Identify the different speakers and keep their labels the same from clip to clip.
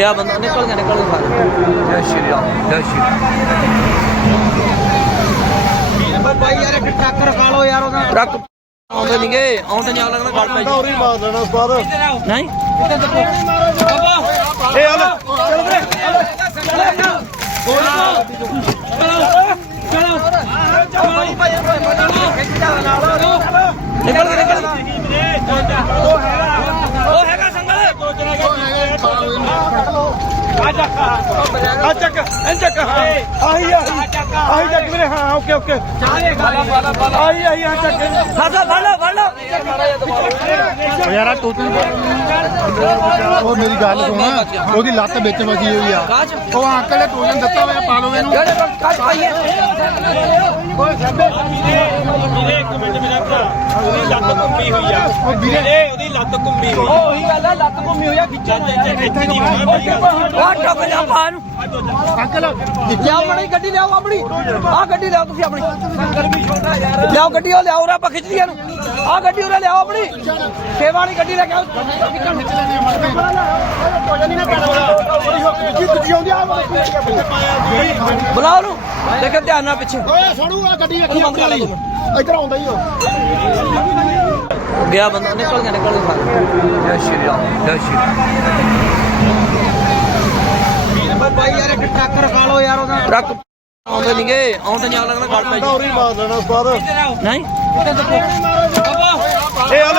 Speaker 1: ਗਿਆ ਬੰਦਾ ਨਿਕਲ ਗਿਆ ਨਿਕਲ ਗਿਆ
Speaker 2: ਜੈ ਸ਼੍ਰੀ ਰਾਮ ਜੈ ਸ਼੍ਰੀ
Speaker 3: ਰਾਮ ਬਾਈ ਯਾਰ ਇੱਕ ਟਰੱਕ ਰਖਾ ਯਾਰ ਉਹਦਾ
Speaker 2: ਟਰੱਕ ਆਉਂਦੇ ਨਹੀਂਗੇ ਆਉਂਦੇ ਨਹੀਂ ਅਗਲਾ ਗੱਲ ਪੈ ਜੀ ਨਹੀਂ ਇਹ ਆ
Speaker 3: ਆ ਚੱਕ ਐਂ ਚੱਕ ਆਹੀ ਆਹੀ ਆਹੀ ਚੱਕ ਵੀਰੇ ਹਾਂ ਓਕੇ ਓਕੇ ਆਹੀ ਆਹੀ ਆ ਚੱਕ ਫੜ ਲਾ ਫੜ ਲਾ
Speaker 2: ਯਾਰਾ ਤੂੰ ਤੂੰ ਉਹ ਮੇਰੀ ਗੱਲ ਸੁਣ ਉਹਦੀ ਲੱਤ ਵਿੱਚ ਵਜੀ ਹੋਈ ਆ ਉਹ ਅੰਕਲ ਨੇ ਟੋਜਨ ਦਿੱਤਾ ਹੋਇਆ ਪਾ ਲੋ ਇਹਨੂੰ
Speaker 3: ਕੱਟ ਪਾਈਏ ਅੰਕਲ ਕਿਆ ਬਣਾਈ ਗੱਡੀ ਲਿਆਓ ਆਪਣੀ ਆ ਗੱਡੀ ਲਿਆਓ ਤੁਸੀਂ ਆਪਣੀ ਲਿਆਓ ਗੱਡੀ ਉਹ ਲਿਆਓ ਰਾ ਪਖਿਚਦੀਆਂ ਨੂੰ ਆ ਗੱਡੀ ਉਹ ਲਿਆਓ ਆਪਣੀ ਸੇਵਾ ਵਾਲੀ ਗੱਡੀ ਲੈ ਕੇ ਜੀ ਤੁਸੀਂ ਆਉਂਦੇ ਆ ਬੁਲਾਓ ਨੂੰ ਲੇਕਿਨ ਧਿਆਨ ਨਾਲ ਪਿੱਛੇ ਓਏ ਸੜੂਗਾ ਗੱਡੀ ਰੱਖੀ ਬੰਦ ਕਰ ਲਈ ਇੱਧਰ ਆਉਂਦਾ ਹੀ ਉਹ
Speaker 1: ਗਿਆ ਬੰਦਾ ਨਿਕਲ ਗਿਆ ਨਿਕਲ ਗਿਆ
Speaker 2: ਜੈ ਸ਼੍ਰੀ ਰਾਮ ਜੈ ਸ਼੍ਰੀ
Speaker 3: ਰਾਮ ਬਾਈ ਯਾਰ ਇੱਕ ਟੱਕਰ ਖਾ ਲੋ ਯਾਰ ਉਹਦਾ
Speaker 2: ਟਰੱਕ ਆਉਂਦੇ ਨਹੀਂਗੇ ਆਉਂਦੇ ਨਹੀਂ ਅਲੱਗ
Speaker 4: ਅਲੱਗ ਖੜ
Speaker 1: ਪੈ ਨਹੀਂ
Speaker 2: ਇਹ ਹਲ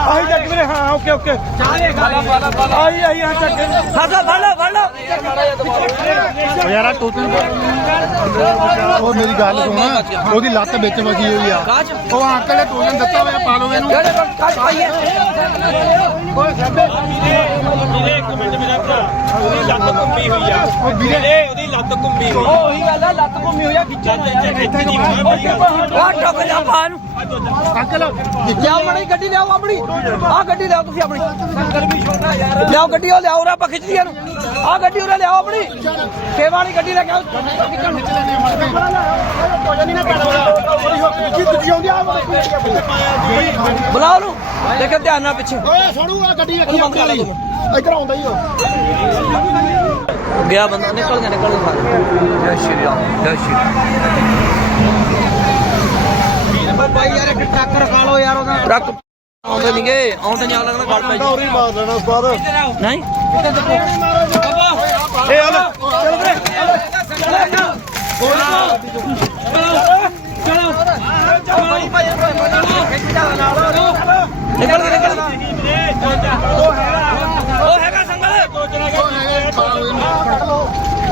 Speaker 3: ਆਹੀ ਚੱਕ ਵੀਰੇ ਹਾਂ ਓਕੇ ਓਕੇ ਚਾਲੇ ਆਈ ਆਈ ਹਾਂ ਚੱਕ ਫੜ ਲੋ ਫੜ ਲੋ
Speaker 2: ਯਾਰਾ ਤੂੰ ਤੂੰ ਉਹ ਮੇਰੀ ਗੱਲ ਸੁਣ ਉਹਦੀ ਲੱਤ ਵਿੱਚ ਵਗੀ ਹੋਈ ਆ ਉਹ ਅੰਕਲ ਨੇ ਤੂੰ ਦਿੱਤਾ ਹੋਇਆ ਪਾ ਲੋ ਇਹਨੂੰ
Speaker 3: ਕੱਟ ਪਾਈਏ ਕੋਈ ਸੱਦੇ ਵੀਰੇ ਇੱਕ ਮਿੰਟ ਮੇਰਾ ਭਰਾ ਉਹਦੀ ਲੱਤ ਕੰਪੀ ਹੋਈ ਆ ਉਹ ਵੀਰੇ ਲੱਤ ਘੁੰਮੀ ਹੋਈ ਉਹ ਹੀ ਗੱਲ ਆ ਲੱਤ ਘੁੰਮੀ ਹੋਈ ਆ ਵਿੱਚੋਂ ਆ ਟੱਕ ਜਾ ਬਾਹਰ ਟੱਕ ਲਓ ਜਿੱਥੇ ਆਪਣੀ ਗੱਡੀ ਲਿਆਓ ਆਪਣੀ ਆ ਗੱਡੀ ਲਿਆਓ ਤੁਸੀਂ ਆਪਣੀ ਸੰਗਲ ਵੀ ਛੋਟਾ ਯਾਰ ਲਿਆਓ ਗੱਡੀ ਉਹ ਲਿਆਓ ਰ ਆਪਾਂ ਖਿੱਚਦੀਆਂ ਨੂੰ ਆ ਗੱਡੀ ਉਹ ਲਿਆਓ ਆਪਣੀ ਸੇਵਾ ਵਾਲੀ ਗੱਡੀ ਲੈ ਕੇ ਆਓ ਨਿਕਲਣੇ ਚਲੇ ਨੇ ਮਰਦੇ ਕੋਈ ਨਹੀਂ ਨਾ ਪੈਣਾ ਬੁਲਾ ਨੂੰ ਲੇਕਿਨ ਧਿਆਨ ਨਾਲ ਪਿੱਛੇ ਓਏ ਸੜੂਗਾ ਗੱਡੀ ਰੱਖੀ ਬੰਦ ਇੱਧਰ ਆਉਂਦਾ ਹੀ ਆ
Speaker 1: ਗਿਆ ਬੰਦਾ ਨਿਕਲ ਗਿਆ ਨਿਕਲ ਗਿਆ
Speaker 2: ਜੈ ਸ਼੍ਰੀ ਰਾਮ ਜੈ ਸ਼੍ਰੀ ਰਾਮ
Speaker 3: ਬਾਈ ਯਾਰ ਇੱਕ ਟਰੱਕ ਰਖਾ ਲੋ ਯਾਰ ਉਹਦਾ
Speaker 2: ਟਰੱਕ ਆਉਂਦੇ ਨਹੀਂਗੇ ਆਉਂਦੇ ਨਹੀਂ ਆ ਲੱਗਣਾ ਗੱਲ ਪੈ ਨਹੀਂ ਇਹ ਆ
Speaker 3: ਚੱਲ ਵੀਰੇ ਚੱਲ ਵੀਰੇ سلام ها ها چوي ماي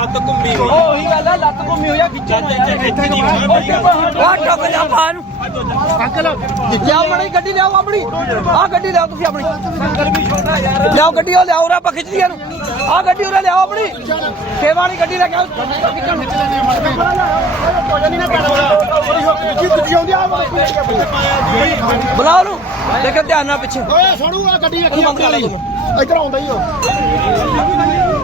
Speaker 3: ਲੱਤ ਘੁੰਮੀ ਹੋਈ ਓ ਹੀ ਗੱਲ ਆ ਲੱਤ ਘੁੰਮੀ ਹੋਈ ਆ ਵਿੱਚੋਂ ਆ ਟੱਕ ਜਾ ਬਾਹਰ ਟੱਕ ਲਓ ਕਿਆ ਬਣਾਈ ਗੱਡੀ ਲਿਆਓ ਆਪਣੀ ਆ ਗੱਡੀ ਲਿਆਓ ਤੁਸੀਂ ਆਪਣੀ ਸੰਗਰ ਵੀ ਛੋਟਾ ਯਾਰ ਲਿਆਓ ਗੱਡੀ ਉਹ ਲਿਆਓ ਰਾਪਾ ਦੀਆਂ ਨੂੰ ਆ ਗੱਡੀ ਉਹ ਲਿਆਓ ਆਪਣੀ ਸੇ ਵਾਲੀ ਗੱਡੀ ਲੈ ਕੇ ਬੁਲਾਓ ਲੋ ਕੇ ਧਿਆਨ ਨਾਲ ਪਿੱਛੇ ਓਏ ਆ ਗੱਡੀ ਇੱਧਰ ਆਉਂਦਾ ਹੀ ਆ